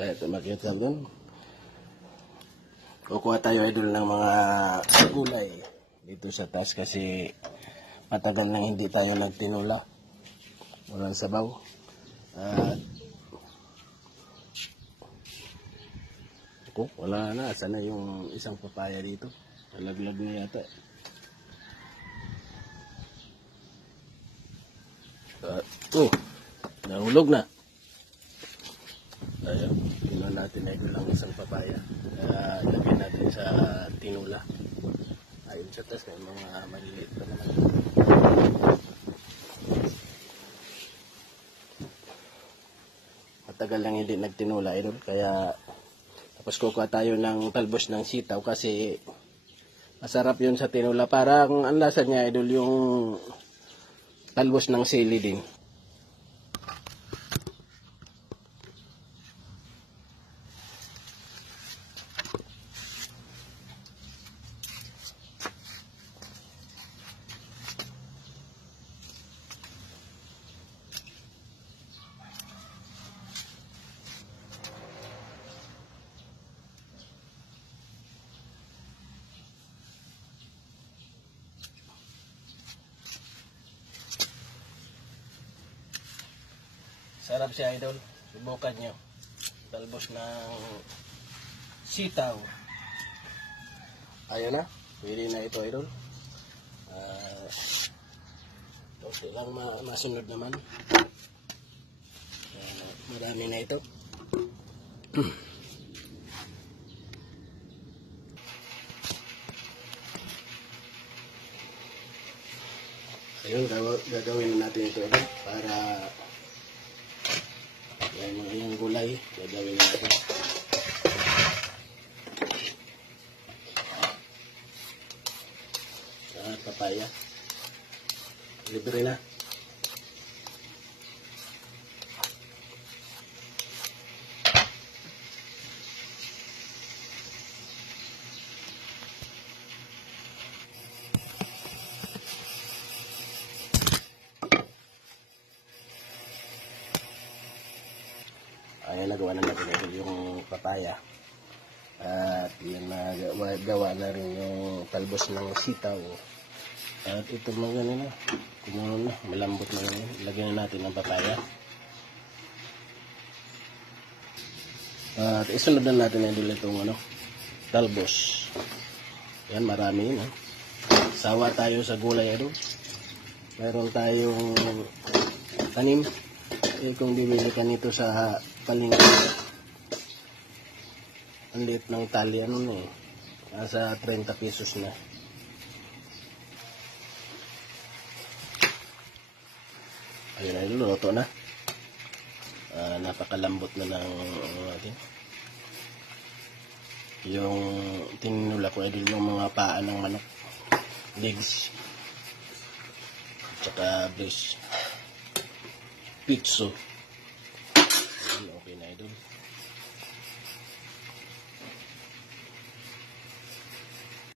Ito makita doon. Kukuha tayo idol ng mga gulay dito sa taas kasi matagal nang hindi tayo nagtinula. Walang sabaw. Wala na. Sana yung isang papaya dito. Nalaglag na yata. Nahulog na. Ayun, pinuha natin na lang isang papaya. Ilagay natin sa tinula. Ayun sa taas may mga maliliit pa naman. Matagal lang hindi nagtinula idol. Kaya tapos kukuha tayo ng talbos ng sitaw kasi masarap yun sa tinula. Parang ang lasa niya idol yung talbos ng sili din. Sarap siya idol. Subukan nyo. Talbos ng sitaw. Ayun na. Pwede na ito idol. Okay lang masunod naman. Marami na ito. Ayun, gagawin natin ito idol para yung gulay, gagawin natin. Papaya. Libre na. Ayan, nagawa na natin yung papaya. At yan, gawa na rin yung talbos ng sitaw. At ito mga ganun na. Kumulo na. Malambot na ganun. Lagyan na natin ng papaya. At isunod na natin na dito itong talbos. Yan, marami yun. Sawa tayo sa gulay. Mayroon tayong tanim. Kung bibili ka nito sa palengke, ang liit ng tali, nasa 30 pesos na. Ayun na, luto na. Napakalambot na ng atin. Yung tinula ko idol yung mga paa ng manok, legs, tsaka breast, pizzo.